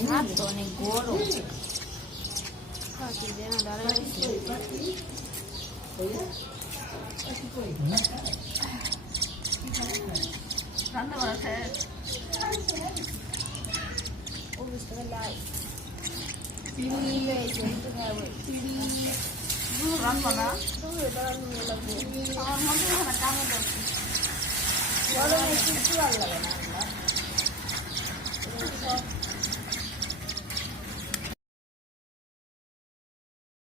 ভাত তো অনেক গরম রান্না করা শেষ রান্না না আমার মধ্যে কামে যাচ্ছে গরমে কিছু ভালো লাগে না